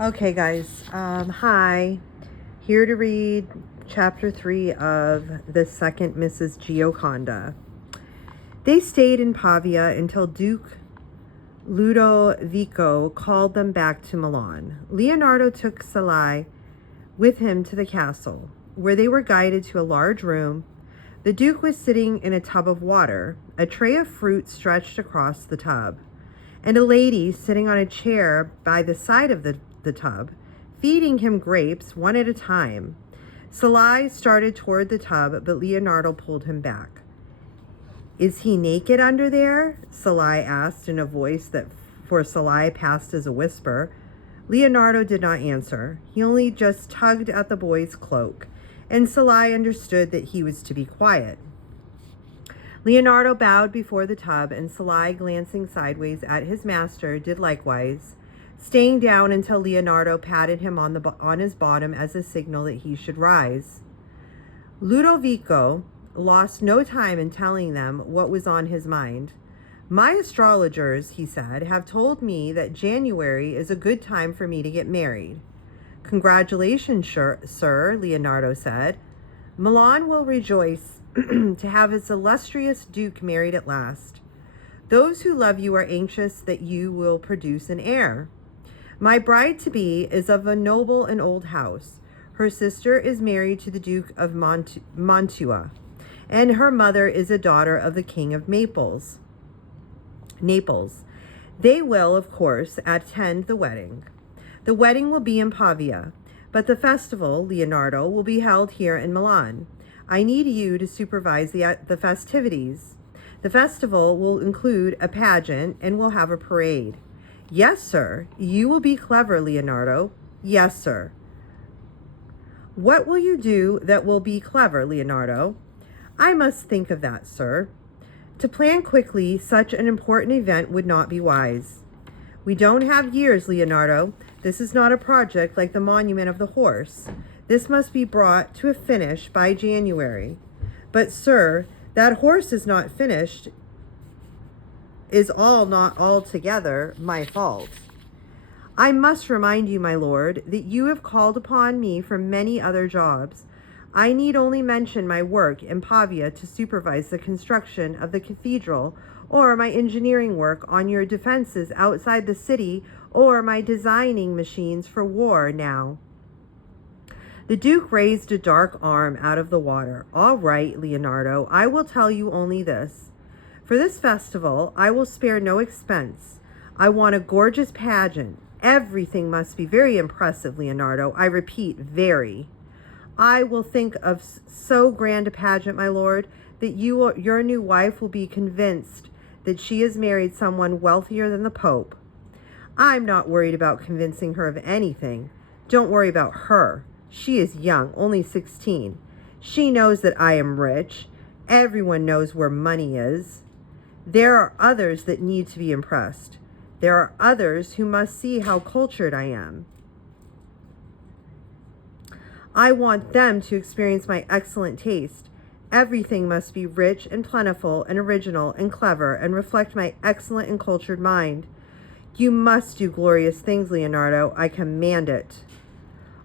Okay, guys. Hi. Here to read chapter 3 of the second Mrs. Gioconda. They stayed in Pavia until Duke Ludovico called them back to Milan. Leonardo took Salai with him to the castle, where they were guided to a large room. The Duke was sitting in a tub of water, a tray of fruit stretched across the tub, and a lady sitting on a chair by the side of the tub, feeding him grapes one at a time. Salai started toward the tub, but Leonardo pulled him back. "Is he naked under there?" Salai asked in a voice that for Salai passed as a whisper. Leonardo did not answer. He only just tugged at the boy's cloak, and Salai understood that he was to be quiet. Leonardo bowed before the tub, and Salai, glancing sideways at his master, did likewise, staying down until Leonardo patted him on his bottom as a signal that he should rise. Ludovico lost no time in telling them what was on his mind. "My astrologers," he said, "have told me that January is a good time for me to get married." "Congratulations, sir," Leonardo said. "Milan will rejoice to have its illustrious duke married at last. Those who love you are anxious that you will produce an heir. My bride-to-be is of a noble and old house. Her sister is married to the Duke of Mantua, and her mother is a daughter of the King of Naples. They will, of course, attend the wedding. The wedding will be in Pavia, but the festival, Leonardo, will be held here in Milan. I need you to supervise the festivities. The festival will include a pageant and will have a parade." "Yes, sir. You will be clever, Leonardo." "Yes, sir." "What will you do that will be clever, Leonardo?" "I must think of that, sir. To plan quickly such an important event would not be wise." "We don't have years, Leonardo. This is not a project like the monument of the horse. This must be brought to a finish by January." "But, sir, that horse is not finished is not altogether my fault." "I must remind you, my lord, that you have called upon me for many other jobs. I need only mention my work in Pavia to supervise the construction of the cathedral, or my engineering work on your defenses outside the city, or my designing machines for war now." The Duke raised a dark arm out of the water. "All right, Leonardo, I will tell you only this. For this festival, I will spare no expense. I want a gorgeous pageant. Everything must be very impressive, Leonardo. I repeat, very. I will think of so grand a pageant, my lord, that your new wife will be convinced that she has married someone wealthier than the Pope. I'm not worried about convincing her of anything. Don't worry about her. She is young, only 16. She knows that I am rich. Everyone knows where money is. There are others that need to be impressed. There are others who must see how cultured I am. I want them to experience my excellent taste. Everything must be rich and plentiful and original and clever and reflect my excellent and cultured mind. You must do glorious things, Leonardo. I command it."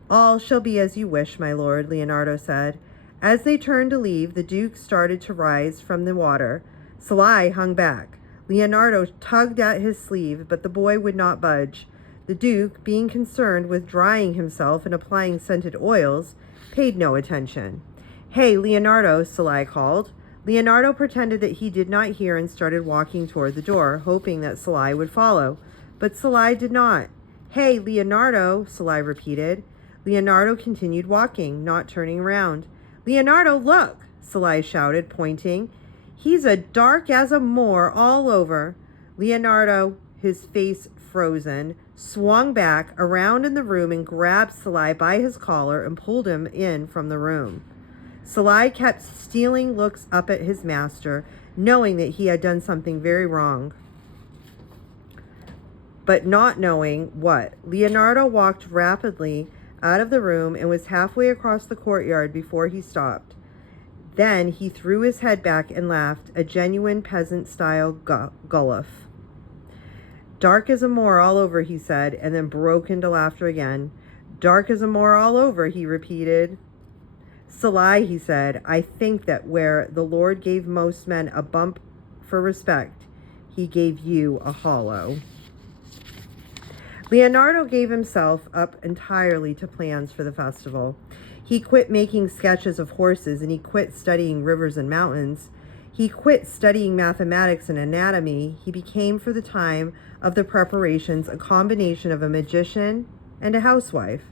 "All shall be as you wish, my lord," Leonardo said. As they turned to leave, the Duke started to rise from the water. Salai hung back. Leonardo tugged at his sleeve, but the boy would not budge. The Duke, being concerned with drying himself and applying scented oils, paid no attention. "Hey, Leonardo," Salai called. Leonardo pretended that he did not hear and started walking toward the door, hoping that Salai would follow. But Salai did not. "Hey, Leonardo," Salai repeated. Leonardo continued walking, not turning around. "Leonardo, look!" Salai shouted, pointing. "He's as dark as a Moor all over." Leonardo, his face frozen, swung back around in the room and grabbed Salai by his collar and pulled him in from the room. Salai kept stealing looks up at his master, knowing that he had done something very wrong, but not knowing what. Leonardo walked rapidly out of the room and was halfway across the courtyard before he stopped. Then he threw his head back and laughed, a genuine peasant-style gulliff. Dark as a moor all over, he said, and then broke into laughter again. Dark as a moor all over, he repeated. Salai, he said, I think that where the Lord gave most men a bump for respect, he gave you a hollow. Leonardo gave himself up entirely to plans for the festival. He quit making sketches of horses, and he quit studying rivers and mountains. He quit studying mathematics and anatomy. He became, for the time of the preparations, a combination of a magician and a housewife.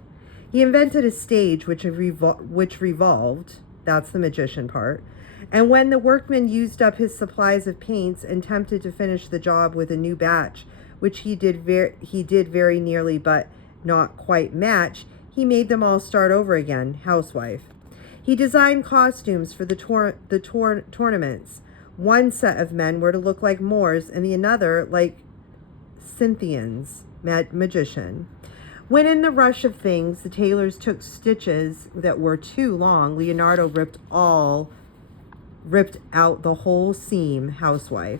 He invented a stage which revolved, that's the magician part, and when the workman used up his supplies of paints and attempted to finish the job with a new batch, which he did very nearly but not quite match, he made them all start over again, housewife. He designed costumes for the tournaments. One set of men were to look like Moors and the another like Scythians, magician. When in the rush of things, the tailors took stitches that were too long, Leonardo ripped out the whole seam, housewife.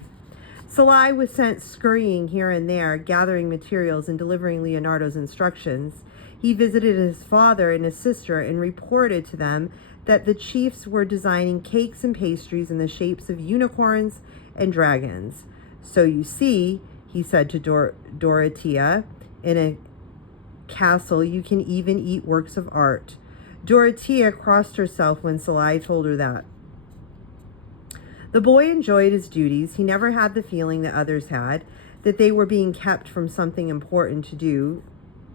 Salai was sent scurrying here and there, gathering materials and delivering Leonardo's instructions. He visited his father and his sister and reported to them that the chiefs were designing cakes and pastries in the shapes of unicorns and dragons. So you see, he said to Dorothea, in a castle you can even eat works of art. Dorothea crossed herself when Salai told her that. The boy enjoyed his duties. He never had the feeling that others had, that they were being kept from something important to do,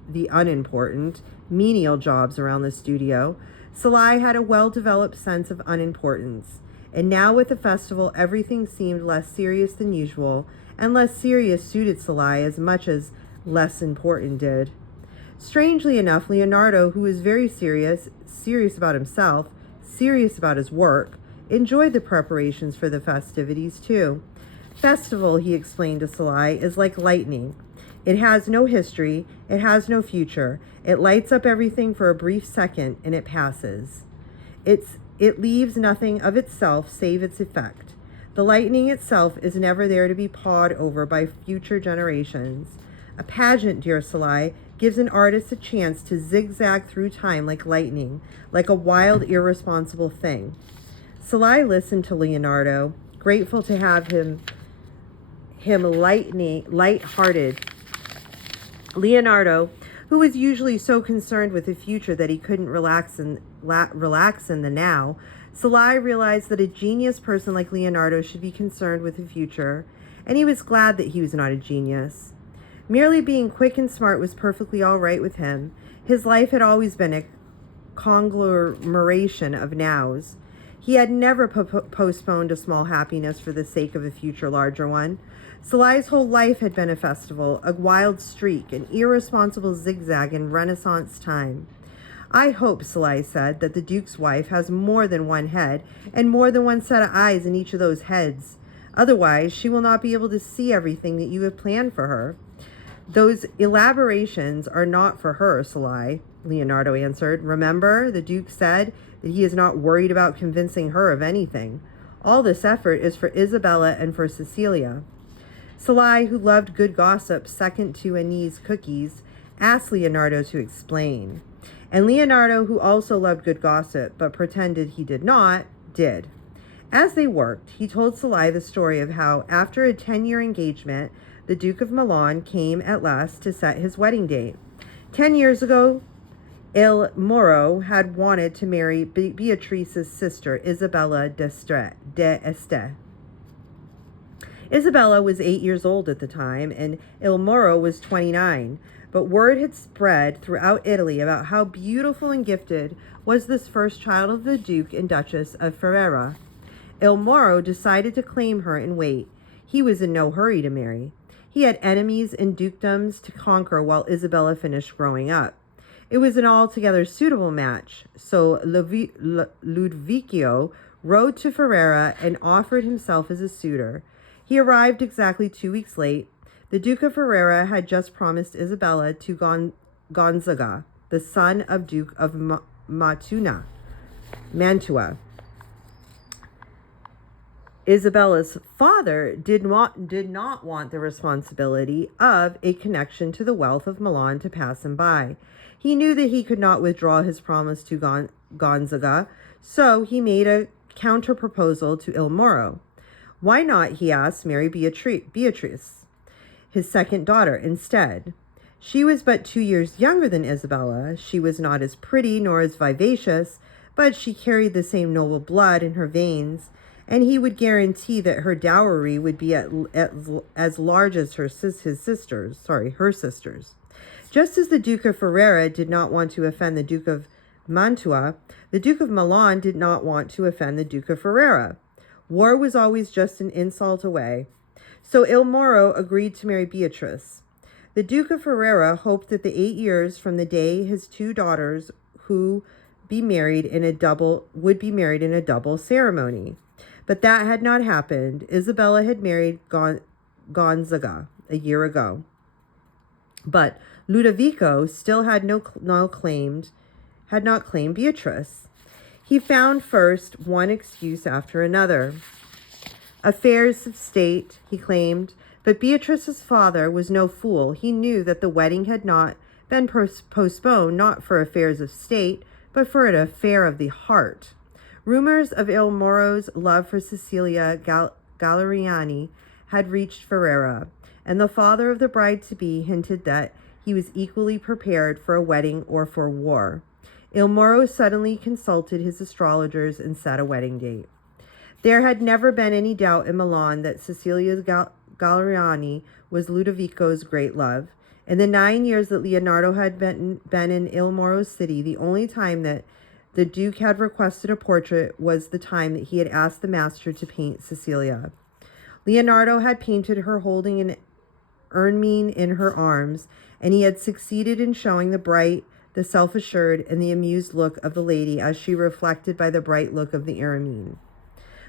the unimportant, menial jobs around the studio. Salai had a well-developed sense of unimportance, and now with the festival, everything seemed less serious than usual, and less serious suited Salai as much as less important did. Strangely enough, Leonardo, who was very serious about himself, serious about his work, enjoyed the preparations for the festivities too. Festival, he explained to Salai, is like lightning. It has no history, it has no future. It lights up everything for a brief second and it passes. It leaves nothing of itself save its effect. The lightning itself is never there to be pawed over by future generations. A pageant, dear Salai, gives an artist a chance to zigzag through time like lightning, like a wild, irresponsible thing. Salai listened to Leonardo, grateful to have him light-hearted. Leonardo, who was usually so concerned with the future that he couldn't relax in the now, Salai realized that a genius person like Leonardo should be concerned with the future, and he was glad that he was not a genius. Merely being quick and smart was perfectly all right with him. His life had always been a conglomeration of nows. He had never postponed a small happiness for the sake of a future larger one. Salai's whole life had been a festival, a wild streak, an irresponsible zigzag in Renaissance time. I hope, Salai said, that the Duke's wife has more than one head and more than one set of eyes in each of those heads. Otherwise, she will not be able to see everything that you have planned for her. Those elaborations are not for her, Salai, Leonardo answered. Remember, the Duke said that he is not worried about convincing her of anything. All this effort is for Isabella and for Cecilia. Salai, who loved good gossip second to Annie's cookies, asked Leonardo to explain. And Leonardo, who also loved good gossip but pretended he did not, did. As they worked, he told Salai the story of how, after a 10-year engagement, the Duke of Milan came at last to set his wedding date. 10 years ago, Il Moro had wanted to marry Beatrice's sister, Isabella d'Este. Isabella was 8 years old at the time, and Il Moro was 29, but word had spread throughout Italy about how beautiful and gifted was this first child of the Duke and Duchess of Ferrara. Il Moro decided to claim her and wait. He was in no hurry to marry. He had enemies and dukedoms to conquer while Isabella finished growing up. It was an altogether suitable match, so Ludovico rode to Ferrara and offered himself as a suitor. He arrived exactly 2 weeks late. The Duke of Ferrara had just promised Isabella to Gonzaga, the son of Duke of Mantua. Isabella's father did not want the responsibility of a connection to the wealth of Milan to pass him by. He knew that he could not withdraw his promise to Gonzaga, so he made a counter-proposal to Il Moro. Why not, he asked, marry Beatrice, his second daughter, instead? She was but 2 years younger than Isabella. She was not as pretty nor as vivacious, but she carried the same noble blood in her veins, and he would guarantee that her dowry would be as large as her sisters. Just as the Duke of Ferrara did not want to offend the Duke of Mantua, the Duke of Milan did not want to offend the Duke of Ferrara. War was always just an insult away. So Il Moro agreed to marry Beatrice. The Duke of Ferrara hoped that the 8 years from the day his 2 daughters would be married in a double ceremony. But that had not happened. Isabella had married Gonzaga a year ago. But Ludovico still had not claimed Beatrice. He found first one excuse after another. Affairs of state, he claimed, but Beatrice's father was no fool. He knew that the wedding had not been postponed, not for affairs of state, but for an affair of the heart. Rumors of Il Moro's love for Cecilia Galeriani had reached Ferrara, and the father of the bride-to-be hinted that he was equally prepared for a wedding or for war. Il Moro suddenly consulted his astrologers and set a wedding date. There had never been any doubt in Milan that Cecilia Galeriani was Ludovico's great love. In the 9 years that Leonardo had been in Il Moro's city, the only time that the Duke had requested a portrait was the time that he had asked the master to paint Cecilia. Leonardo had painted her holding an ermine in her arms, and he had succeeded in showing the bright, the self-assured, and the amused look of the lady as she reflected by the bright look of the ermine.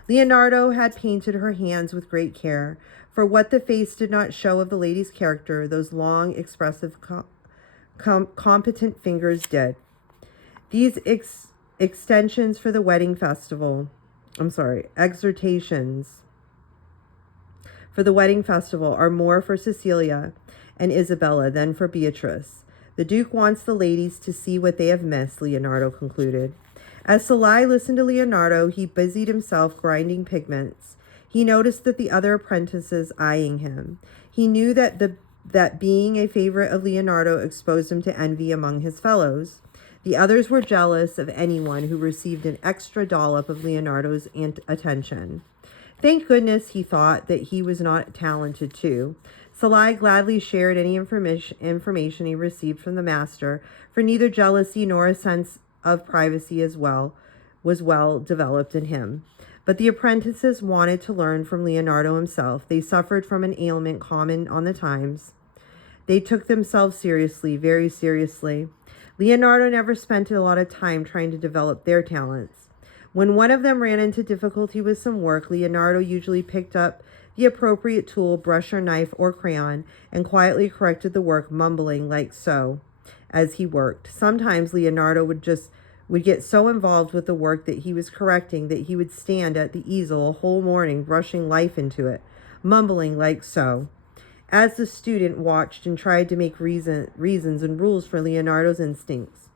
Leonardo had painted her hands with great care, for what the face did not show of the lady's character, those long, expressive, competent fingers did. These exertations for the wedding festival are more for Cecilia and Isabella than for Beatrice. The Duke wants the ladies to see what they have missed, Leonardo concluded. As Salai listened to Leonardo, he busied himself grinding pigments. He noticed that the other apprentices eyeing him. He knew that being a favorite of Leonardo exposed him to envy among his fellows. The others were jealous of anyone who received an extra dollop of Leonardo's attention. Thank goodness, he thought, that he was not talented too. Salai gladly shared any information he received from the master, for neither jealousy nor a sense of privacy was well developed in him. But the apprentices wanted to learn from Leonardo himself. They suffered from an ailment common on the times. They took themselves seriously, very seriously. Leonardo never spent a lot of time trying to develop their talents. When one of them ran into difficulty with some work, Leonardo usually picked up the appropriate tool, brush or knife or crayon, and quietly corrected the work, mumbling like so as he worked. Sometimes Leonardo would get so involved with the work that he was correcting that he would stand at the easel a whole morning brushing life into it, mumbling like so. As the student watched and tried to make reasons and rules for Leonardo's instincts.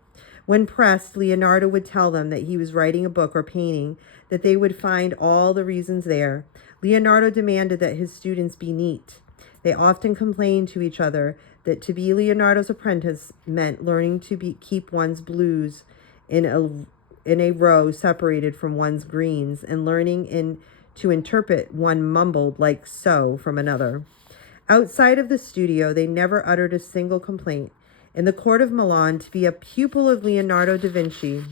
When pressed, Leonardo would tell them that he was writing a book or painting, that they would find all the reasons there. Leonardo demanded that his students be neat. They often complained to each other that to be Leonardo's apprentice meant learning to keep one's blues in a row separated from one's greens, and learning to interpret one mumbled like so from another. Outside of the studio, they never uttered a single complaint. In the court of Milan, to be a pupil of Leonardo da Vinci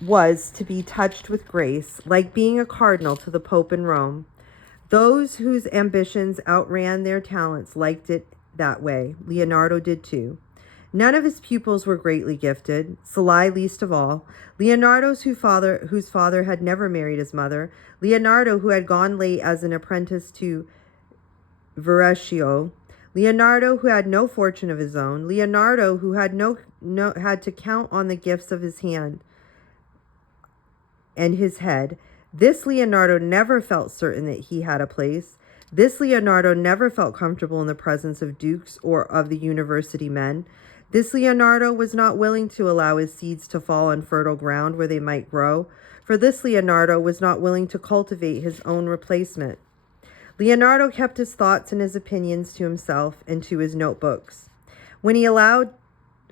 was to be touched with grace, like being a cardinal to the Pope in Rome. Those whose ambitions outran their talents liked it that way. Leonardo did too. None of his pupils were greatly gifted, Salai least of all. Leonardo's whose father had never married his mother. Leonardo, who had gone late as an apprentice to Verrocchio. Leonardo, who had no fortune of his own, Leonardo, who had had to count on the gifts of his hand and his head. This Leonardo never felt certain that he had a place. This Leonardo never felt comfortable in the presence of dukes or of the university men. This Leonardo was not willing to allow his seeds to fall on fertile ground where they might grow, for this Leonardo was not willing to cultivate his own replacement. Leonardo kept his thoughts and his opinions to himself and to his notebooks. When he allowed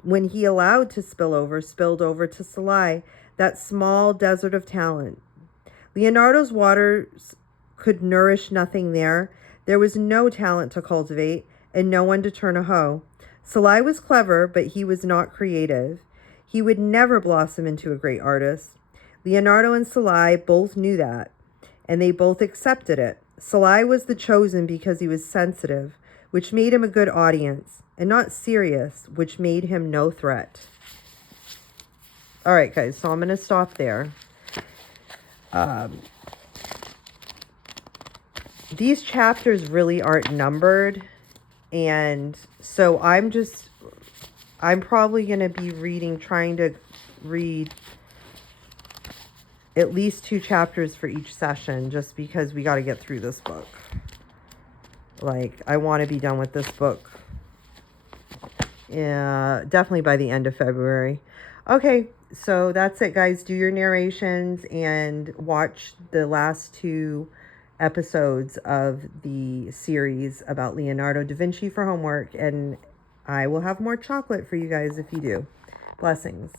to spilled over to Salai, that small desert of talent. Leonardo's waters could nourish nothing there. There was no talent to cultivate and no one to turn a hoe. Salai was clever, but he was not creative. He would never blossom into a great artist. Leonardo and Salai both knew that, and they both accepted it. Salai was the chosen because he was sensitive, which made him a good audience, and not serious, which made him no threat. All right, guys, so I'm going to stop there. These chapters really aren't numbered, and so I'm probably going to be trying to read at least 2 chapters for each session, just because we got to get through this book. Like, I want to be done with this book. Yeah, definitely by the end of February. Okay, so that's it, guys. Do your narrations and watch the last 2 episodes of the series about Leonardo da Vinci for homework, and I will have more chocolate for you guys if you do. Blessings.